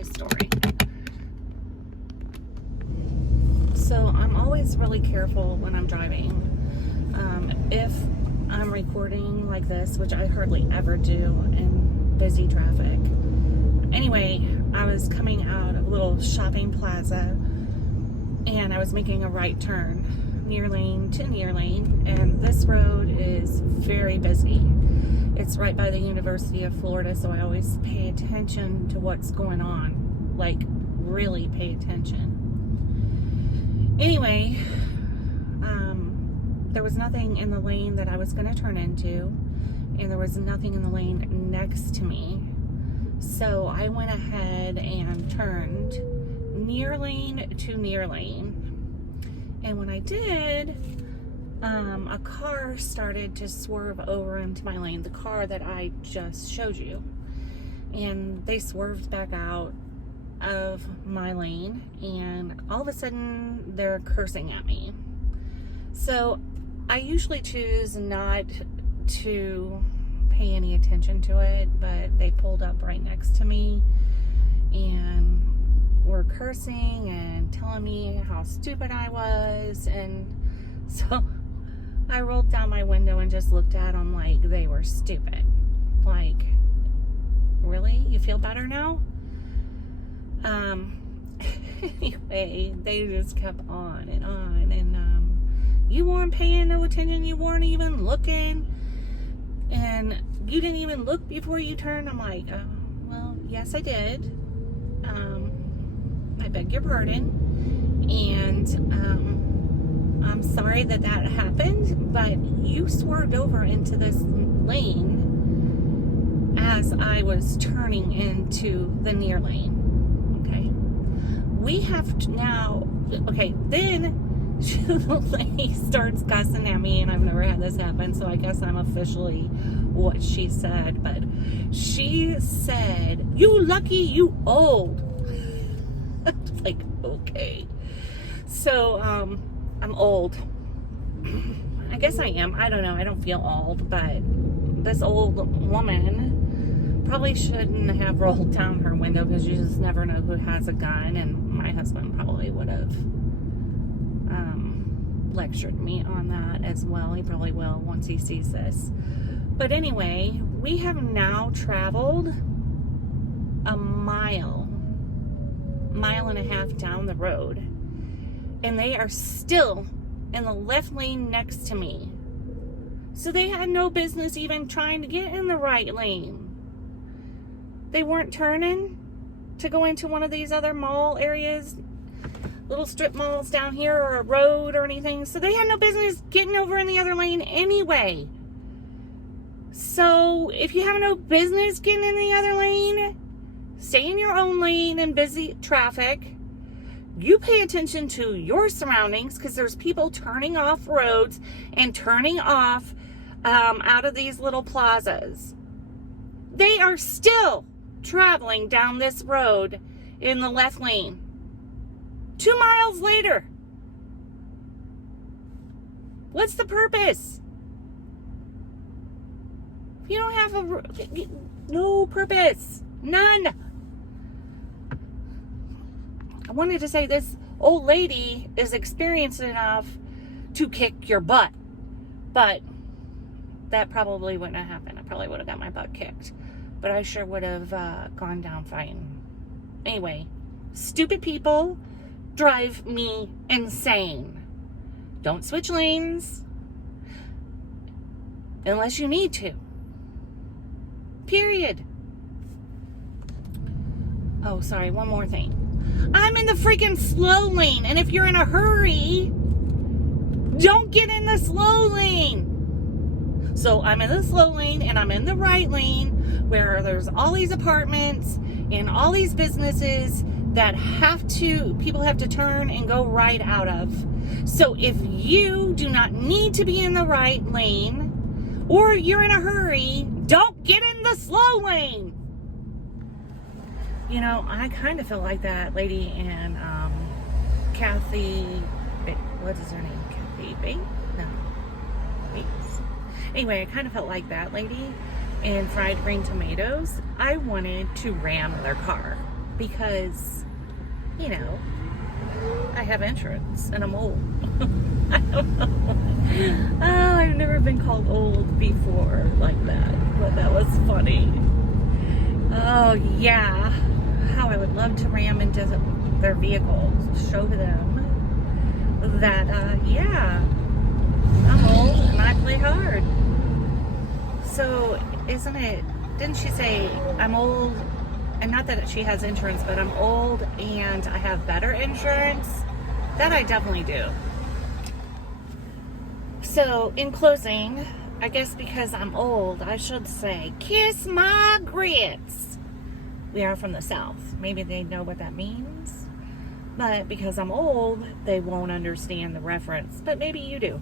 a story. So I'm always really careful when I'm driving. If I'm recording like this, which I hardly ever do in busy traffic. Anyway, I was coming out of a little shopping plaza and I was making a right turn, near lane to near lane, and this road is very busy. It's right by the University of Florida, so I always pay attention to what's going on, like really pay attention. Anyway, there was nothing in the lane that I was going to turn into, and there was nothing in the lane next to me. So I went ahead and turned near lane to near lane. And when I did, a car started to swerve over into my lane, the car that I just showed you. And they swerved back out of my lane, and all of a sudden they're cursing at me. So I usually choose not to pay any attention to it, but they pulled up right next to me and were cursing and telling me how stupid I was. And so I rolled down my window and just looked at them like they were stupid. Like, really? You feel better now? Anyway, they just kept on and on, and you weren't paying no attention, you weren't even looking, and you didn't even look before you turned. I'm like, well, yes I did. I beg your pardon, and I'm sorry that happened, but you swerved over into this lane as I was turning into the near lane. Okay, we have to now, okay, then the lady starts cussing at me, and I've never had this happen, so I guess I'm officially what she said, but she said, "You lucky, you old." Like, okay. So, I'm old. I guess I am. I don't know. I don't feel old, but this old woman probably shouldn't have rolled down her window, because you just never know who has a gun, and my husband probably would have lectured me on that as well. He probably will once he sees this. But anyway, we have now traveled a mile and a half down the road, and they are still in the left lane next to me. So they had no business even trying to get in the right lane. They weren't turning to go into one of these other mall areas, little strip malls down here, or a road or anything. So they had no business getting over in the other lane anyway. So if you have no business getting in the other lane, stay in your own lane in busy traffic. You pay attention to your surroundings, because there's people turning off roads and turning off out of these little plazas. They are still traveling down this road in the left lane 2 miles later. What's the purpose? You don't have no purpose. None. I wanted to say this old lady is experienced enough to kick your butt, but that probably wouldn't have happened. I probably would have got my butt kicked, but I sure would have gone down fine. Anyway, stupid people drive me insane. Don't switch lanes unless you need to. Period. Oh, sorry, one more thing. I'm in the freaking slow lane, and if you're in a hurry, don't get in the slow lane. So I'm in the slow lane, and I'm in the right lane, where there's all these apartments and all these businesses that people have to turn and go right out of. So if you do not need to be in the right lane, or you're in a hurry, don't get in the slow lane. You know, I kind of feel like that lady in Kathy, what is her name? Kathy Bates? No. Bates. Anyway, I kind of felt like that lady in Fried Green Tomatoes. I wanted to ram their car. because, you know, I have insurance and I'm old. I don't know. Oh, I've never been called old before like that, but that was funny. Oh, yeah. How I would love to ram into their vehicles, show them that, yeah, I'm old and I play hard. So, isn't it, didn't she say I'm old, and not that she has insurance, but I'm old and I have better insurance? That I definitely do. So, in closing, I guess because I'm old, I should say, kiss my grits. We are from the South. Maybe they know what that means. But because I'm old, they won't understand the reference. But maybe you do.